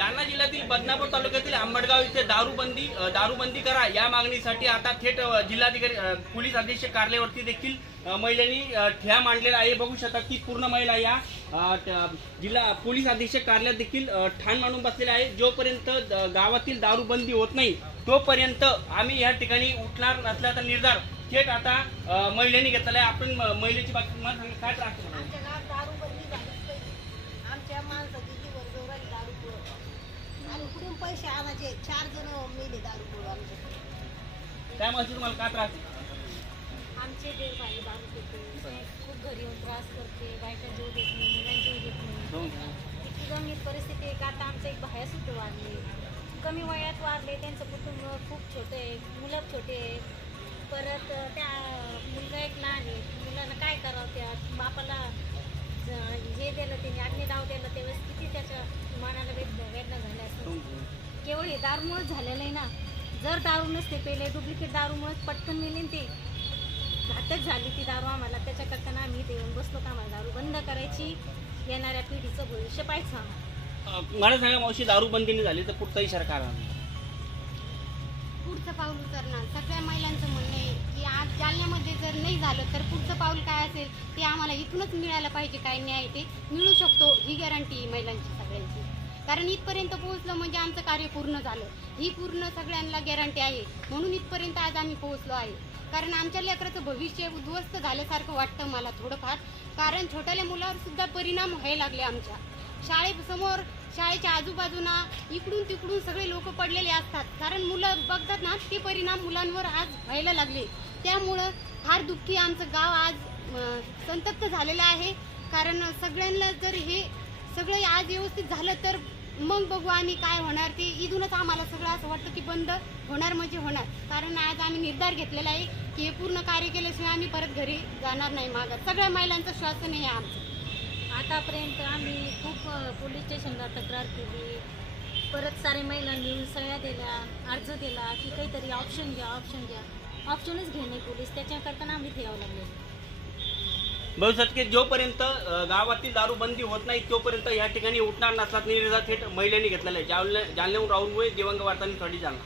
जालना जिल्ह्यातील बदनापूर तालुक्यातील आंबडगाव इथे दारूबंदी दारूबंदी करा या मागणीसाठी आता थेट जिल्हाधिकारी पोलीस अधीक्षक कार्यालयावरती देखील महिलांनी ठ्या ठिया मांडलेला आहे. बघू शकता की पूर्ण महिला या जिल्हा पोलीस अधीक्षक कार्यालयात देखील ठाण मांडून बसलेले आहे. जोपर्यंत गावातील दारूबंदी होत नाही तोपर्यंत आम्ही या ठिकाणी उठणार नसल्याचा निर्धार थेट आता महिलांनी घेतलेला आहे. आपण म- महिलेची बातमी काय त्रास आमच्या माणसाची जी वर्गवराली दारू पिऊन आणि कुठून पैसे आणायचे. चार जण मेले दारू पिऊन आमच्या त्यामुळे तुम्हाला? काय त्रास? आहे? आमचे देव बाई दारू पिते खूप घरी येऊन त्रास करते. बायका जीव देत नाही मुलांना जीव देत नाही. हो. इतकी गंभीर परिस्थिती आहे का आता आमचं एक बाहेर सुद्धा वाढले कमी वयात वाढले त्यांचं कुटुंब खूप छोटे आहे मुलं छोटे आहे. परत अं, त्या मुलगा एक लहान आहे. मुलांना काय करावं त्या बापाला ज- हे दिलं त्याने दारूमुळेच झालेलं आहे ना. जर दारू नसते पेले डुप्लिकेट दारूमुळेच पटकन मिळेल ते. घातक झाली ती दारू आम्हाला. त्याच्याकरता ना आम्ही इथे येऊन बसलो का आम्हाला दारू बंद करायची. येणाऱ्या पिढीचं भविष्य पाहायचं आम्हाला. मला सांगा मावशी दारूबंदीने झाली तर पुढचा इशारा काय? पुढचं पाऊल उचलणार. सगळ्या महिलांचं म्हणणं आहे की आज जालन्यामध्ये जर नाही झालं तर पुढचं पाऊल काय असेल ते आम्हाला इथूनच मिळायला पाहिजे. काय न्याय ते मिळू शकतो ही गॅरंटी महिलांची सगळ्यांची. कारण इथपर्यंत पोहोचलं म्हणजे आमचं कार्य पूर्ण झालं. ही पूर्ण सगळ्यांना गॅरंटी आहे. म्हणून इथपर्यंत आज आम्ही पोहोचलो आहे. कारण आमच्या लेकराचं भविष्य उद्ध्वस्त झाल्यासारखं वाटतं मला थोडंफार. कारण छोट्याल्या मुलावर सुद्धा परिणाम व्हायला लागले आमच्या. शाळेसमोर शाळेच्या आजूबाजूना इकडून तिकडून सगळे लोक पडलेले असतात. कारण मुलं बघतात ना ते परिणाम मुलांवर आज व्हायला लागले. त्यामुळं फार दुःखी आमचं गाव आज संतप्त झालेलं आहे. कारण सगळ्यांना जर हे सगळं आज व्यवस्थित झालं तर मग बघू आम्ही काय होणार. ते इथूनच आम्हाला सगळं असं वाटतं की बंद होणार म्हणजे होणार. कारण आज आम्ही निर्धार घेतलेला आहे की हे पूर्ण कार्य केल्याशिवाय आम्ही परत घरी जाणार नाही मागं. सगळ्या महिलांचं श्वासन आहे आमचं. आतापर्यंत आम्ही खूप पोलीस स्टेशनला तक्रार केली. परत सारे महिलांनी सगळ्या दिल्या अर्ज दिला की काहीतरी ऑप्शन घ्या ऑप्शन घ्या. ऑप्शनच घेणे पोलीस. त्याच्याकरता आम्ही ठेवावं लागले. भविष्यातके जोपर्यंत गावातील दारूबंदी होत नाही तोपर्यंत या ठिकाणी उठणार नसतात. निर्णय थेट महिलांनी घेतलेला आहे. जालन्याहून राहुल मुळे दिवंग वार्तांनी थोडी जालना